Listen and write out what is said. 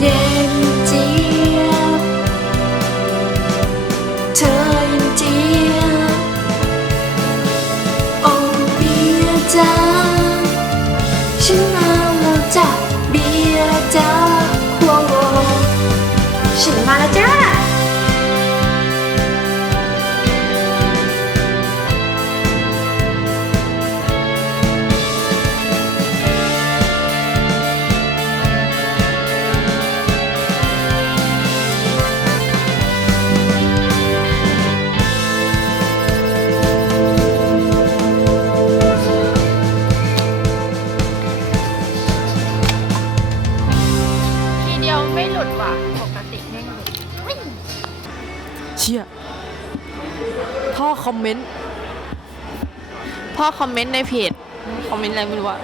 เย็นเจี๊ยบ เธอเย็นเจี๊ยบโอ้เบียจ้าฉันมาแล้วจ้าเบียจ้าควงฉันมาแล้วจ้า ไม่หลุดว่ะ ปกติไม่หลุดเชี่ยพ่อคอมเมนต์ พ่อคอมเมนต์ในเพจ คอมเมนต์อะไรไม่รู้อะ